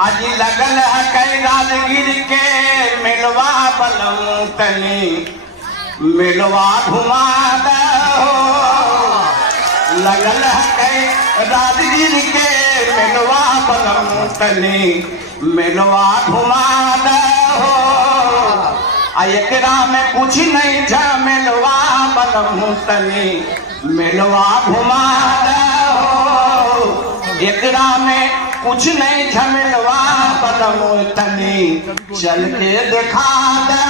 आज लगल है कई राजगीर के मिलवा बलम तनी मिलवा घुमा दो। लगल है कई राजगीर के मिलवा बलम तनी मिलवा घुमा दो। एकरा में कुछ नहीं झमेलवा बलम तनी मिलवा घुमा दो। एकरा में कुछ नहीं झमेलवा बलम तनी चल के दिखा दो।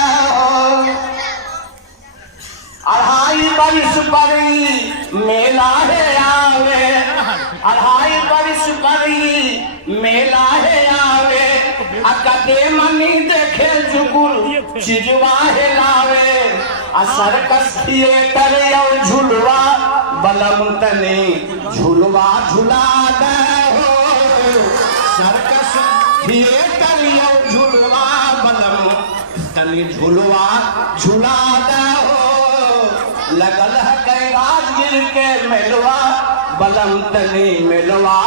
अढ़ाई बरिस परी मेला है आवे, अढ़ाई बरिस परी मेला है आवे। कदे मनी देखे जुगुल चिजवा है लावे। सर्कस थिएटर और झुलवा बलम तनी झुलवा झुला दो। सर्कस थिएटर और झुलवा बलम तनी झुलवा झुला दो। लगल है कई राजगीर के मेलवा बलम तनी मेलवा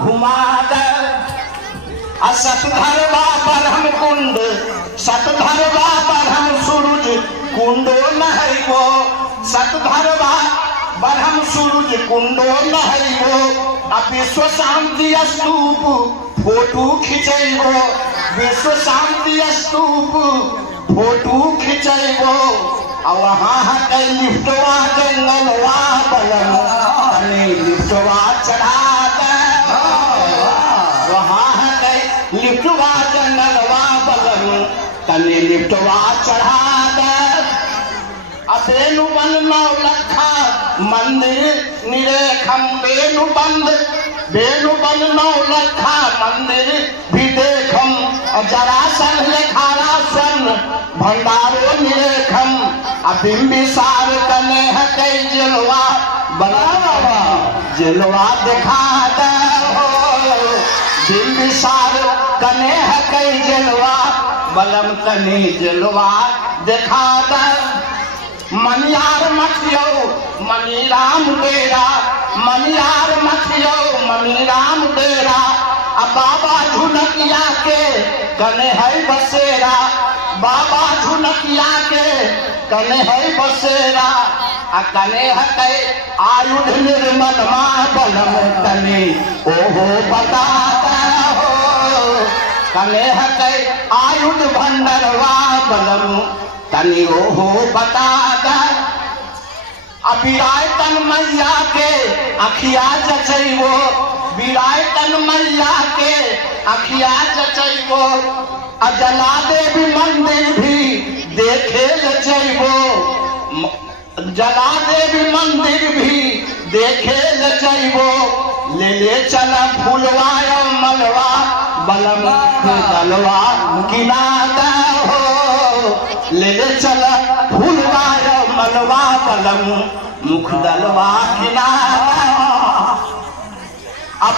घुमा दो। सतधरवा ब्रह्म कुंड सतधरवा ब्रह्म सूरज कुंडो नहैबो। सतधरवा ब्रह्म सूरज कुंडो नहैबो। विश्व शांति स्तूप फोटो खिंचैबो। विश्व शांति स्तूप फोटो खिंचैबो। वहाँ कई लिफ्टवा जंगलवा बलम तनी लिफ्टवा चढ़ा दो। वहाँ लिफ्टवा जंगलवा बलम तनी लिफ्टवा चढ़ा दे। बेनुबन नौलखा मंदिर निरेखम बेनुबन नौलखा मंदिर भी देखम। जरासन लेखारा सन भंडारो निरेखम। बिंबिसार कने है कई जेलवा बनावा जेलवा दिखा दे। बिंबिसार कने है कई जेलवा बलम तनी जेलवा दिखा दे। मनियार मथियो मनीराम डेरा मनियार मथियो मनीराम डेरा। बाबा झुनकिया के कने है बसेरा। बाबा झुनकिया के कने है बसेरा। कने है कई आयुध निर्मल माँ बलम तनी ओहो बता दो। कने है कई आयुध भंडरवा बलम तनी ओहो बता दो। विरायतन मैया के अखिया जचैबो। विरायतन मैया के अखिया जचैबो। जला देवी मंदिर भी देखे जचैबो। जला देवी मंदिर भी देखे जचैबो। ले चला फूलवा मलवा बलम दलवा किना दो। ले चला फूलवा मलवा बलम मुख दलवा किना दो।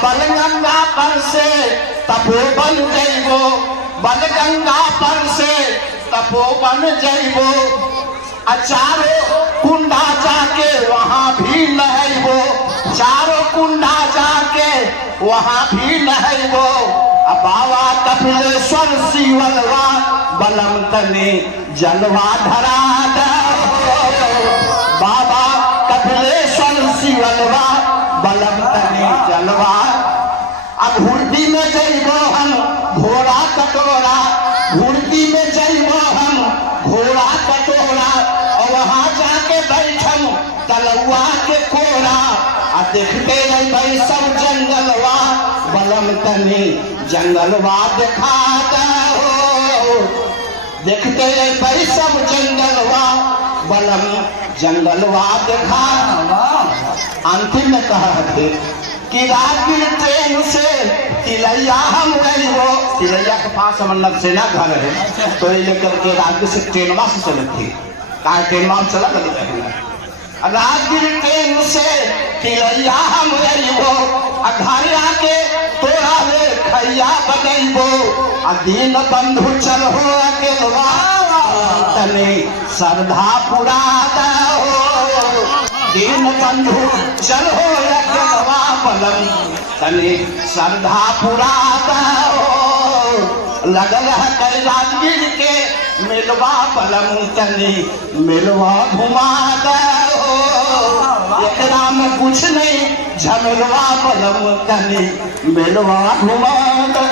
बलगंगा पर से तपोवन जइबो। बलगंगा पर से तपोवन जइबो। चारों कुंडा जाके वहाँ भी नहैबो। चारों कुंडा जाके वहाँ भी नहैबो। बाबा कपिलेश्वर शिवलवा बलम तनी जलवा धरा दो। बाबा कपिलेश्वर शिवलवा बलम तनी जलवा। घुड़ती में जइबो हम घोड़ा कटोरा। घुड़ती में जइबो हम घोड़ा कटोरा। और वहाँ जाके बैठम तलुआ के कोरा। देखते भाई सब जंगलवा बलम तनी जंगलवा दिखा दो। देखते भाई सब जंगलवा बलम जंगलवा दिखा दो। अंतिम में कहा थे कि राजगीर ट्रेन से तिलैया हम गई हो। तिलैया के पास हम नक्सेना घर है तो ये लेकर के राजगीर से ट्रेनवा से चले थे। कहा ट्रेनवा हम चला गए। राजगीर ट्रेन से तिलैया हम गई हो। घर आके तोरा ले खैया बनैबो। दीन बंधु चल हो अकेलवा तनी श्रद्धा पुरा दो। दीन बंधु चल हो अकेलवा बलम तनी श्रद्धा पुरा दो। लगल है कर राजगीर के मिलवा बलम तनी मिलवा घुमा दो एकरा में कुछ नहीं झमेलवा बलम तनी मिलवा घुमा दो।